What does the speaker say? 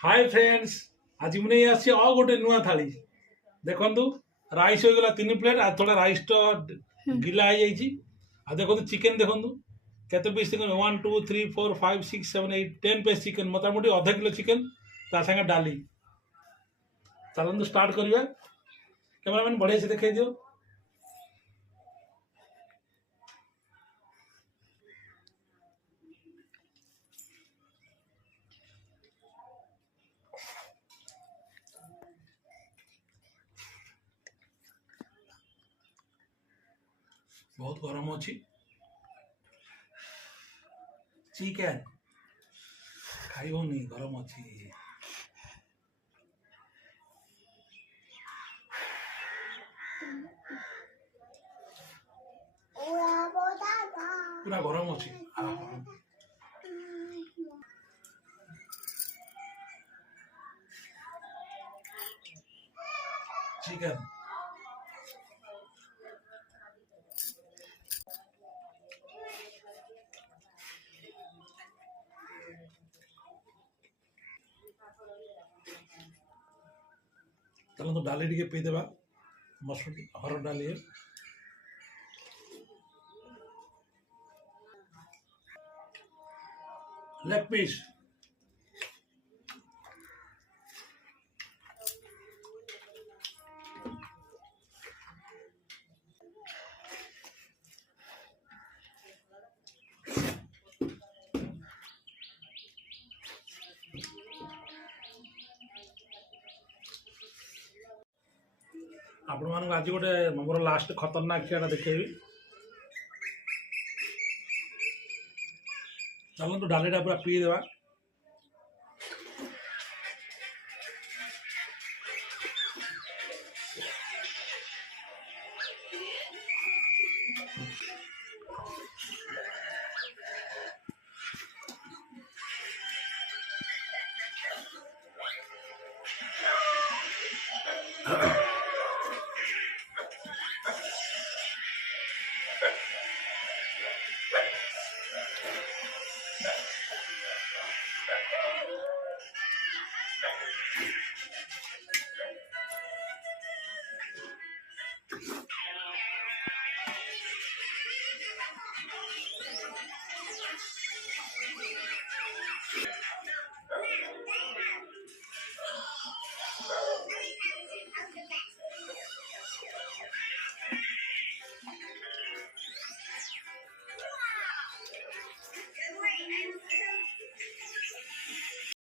Hi friends. आज मुझे आसी आ गोटे नुआ थाली देखु राइस हो गला 3 प्लेट आ थोड़ा राइस तो गिला हो जाइए। आ देखो चिकेन देखो केते पीस चिकेन 1 2 3 4 5 6 7 8 10 पीस चिकेन मोटामोटी आधा किलो चिकेन ता संगे डाली। चलते स्टार्ट करिया। कैमरामैन बढ़िया से देखे दियो। बहुत गरम अच्छी चिकेन खाई होनी गरम अच्छी। पूरा गरम अच्छी चिकेन। चलो डाली टी पी देवा मसूर हरड़ डाली लेग पीस आपण मानक आज गोटे मोर लास्ट खतरनाक खियाटा देखेबी। चलो तो डालीटा पूरा पी देवा।